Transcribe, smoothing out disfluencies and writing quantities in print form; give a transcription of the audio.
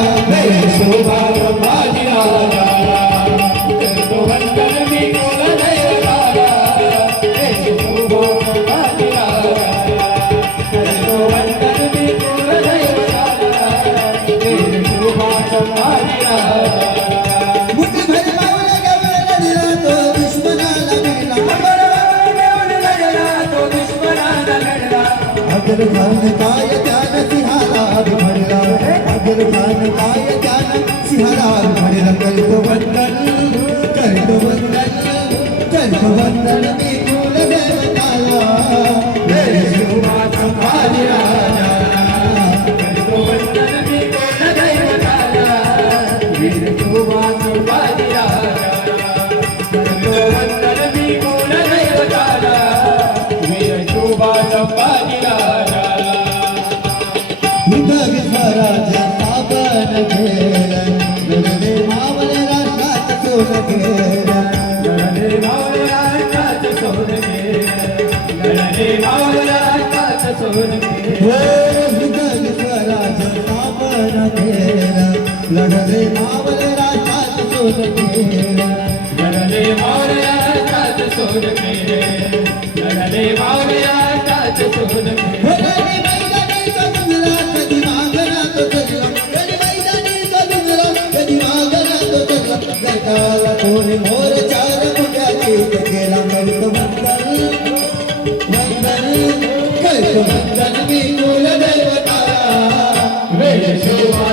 शोभा संभाजी राजाला करतो वंदन मी कुलदैवताला शोभा संभाजी राजाला करतो वंदन मी कुलदैवताला शोभा संभाजी राजाला मुठभर पावलं गवळण दिला तो दुश्मनाला लढला तो दुश्मनाला लढला अगर खान काय त्यानं सिंहाला भरला अगर खान काय त्यानं सिंहाला भरला करतो वंदन मी कुलदैवताला शोभा संभाजी राजाला करतो वंदन मी कुलदैवताला शोभा संभाजी राजाला करतो वंदन मी कुलदैवताला शोभा संभाजी राजाला हिंदवी स्वराज्य स्थापन केलं लढले मावळ राष्ट्रात सोन केलं लढले मावळ राष्ट्रात सोन केलं लढले मावळ राष्ट्रात सोन केलं हिंदवी स्वराज्य स्थापन केलं लढले मावळ राष्ट्रात सोन केलं लढले मावळ राष्ट्रात सोन केलं लढले मावळ राष्ट्रात सोन केलं कधी मागणा तो जगला कधी मैदानी तो डुंगरा कधी मागणा तो जगला गटाला कोणी मोर चार मुंड्याची केला करतो वंदन करतो वंदन मी कुलदैवताला शोभा